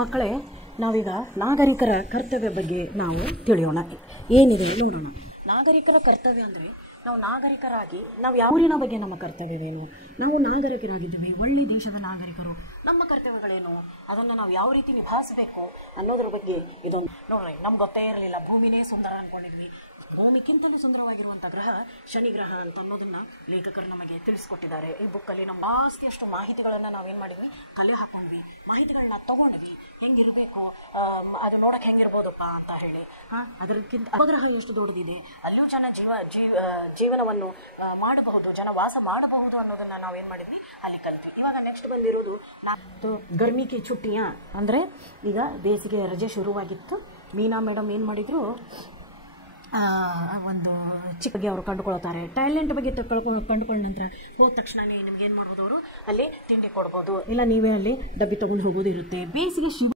ಮಕ್ಕಳೇ, ನಾವೀಗ ನಾಗರಿಕರ ಕರ್ತವ್ಯ ಬಗ್ಗೆ ನಾವು ತಿಳಿಯೋಣ. ಏನಿದೆ ನೋಡೋಣ. ನಾಗರಿಕರ ಕರ್ತವ್ಯ ಅಂದರೆ ನಾವು ನಾಗರಿಕರಾಗಿ ನಾವು ಯಾವ ಊರಿನ ಬಗ್ಗೆ ನಮ್ಮ ಕರ್ತವ್ಯವೇನು, ನಾವು ನಾಗರಿಕರಾಗಿದ್ದೀವಿ, ಒಳ್ಳೆ ದೇಶದ ನಾಗರಿಕರು, ನಮ್ಮ ಕರ್ತವ್ಯಗಳೇನು, ಅದನ್ನು ನಾವು ಯಾವ ರೀತಿ ನಿಭಾಯಿಸಬೇಕು ಅನ್ನೋದ್ರ ಬಗ್ಗೆ ಇದೊಂದು ನೋಡ್ರಿ. ನಮ್ಗೆ ಗೊತ್ತೇ ಇರಲಿಲ್ಲ, ಭೂಮಿನೇ ಸುಂದರ ಅಂದ್ಕೊಂಡಿದ್ವಿ. ಭೂಮಿಗಿಂತಲೂ ಸುಂದರವಾಗಿರುವಂಥ ಗ್ರಹ ಶನಿ ಗ್ರಹ ಅಂತ ಅನ್ನೋದನ್ನು ಲೇಖಕರು ನಮಗೆ ತಿಳಿಸ್ಕೊಟ್ಟಿದ್ದಾರೆ. ಈ ಬುಕ್ಕಲ್ಲಿ ನಮ್ಮ ಅಷ್ಟು ಮಾಹಿತಿಗಳನ್ನು ನಾವೇನು ಮಾಡಿದ್ವಿ, ಕಲೆ ಹಾಕೊಂಡ್ವಿ, ಮಾಹಿತಿಗಳನ್ನ ತಗೊಂಡ್ವಿ, ಹೆಂಗಿರಬೇಕು, ಅದು ನೋಡೋಕೆ ಹೆಂಗಿರ್ಬೋದಪ್ಪ ಅಂತ ಹೇಳಿ. ಅದಕ್ಕಿಂತ ಗ್ರಹ ಎಷ್ಟು ದೊಡ್ಡದಿದೆ, ಅಲ್ಲಿಯೂ ಜನ ಜೀವನವನ್ನು ಮಾಡಬಹುದು, ಜನ ವಾಸ ಮಾಡಬಹುದು ಅನ್ನೋದನ್ನು ನಾವೇನು ಮಾಡಿದ್ವಿ, ಅಲ್ಲಿ ಕಲ್ತ್ವಿ. ಇವಾಗ ನೆಕ್ಸ್ಟ್ ಬಂದಿರೋದು ಗರ್ಮಿಗೆ ಚುಟ್ಟಿಯ ಅಂದರೆ ಈಗ ಬೇಸಿಗೆ ರಜೆ ಶುರುವಾಗಿತ್ತು. ಮೀನಾ ಮೇಡಮ್ ಏನು ಮಾಡಿದ್ರು, ಒಂದು ಚಿಕ್ಕಗೆ ಅವರು ಕಂಡುಕೊಳ್ತಾರೆ. ಟ್ಯಾಲೆಂಟ್ ಬಗ್ಗೆ ಕಂಡುಕೊಂಡ ನಂತರ ಹೋದ ತಕ್ಷಣನೇ ನಿಮ್ಗೆ ಏನು ಮಾಡ್ಬೋದು, ಅವರು ಅಲ್ಲಿ ತಿಂಡಿ ಕೊಡ್ಬೋದು, ಇಲ್ಲ ನೀವೇ ಅಲ್ಲಿ ಡಬ್ಬಿ ತೊಗೊಂಡು ಹೋಗೋದು ಇರುತ್ತೆ. ಬೇಸಿಗೆ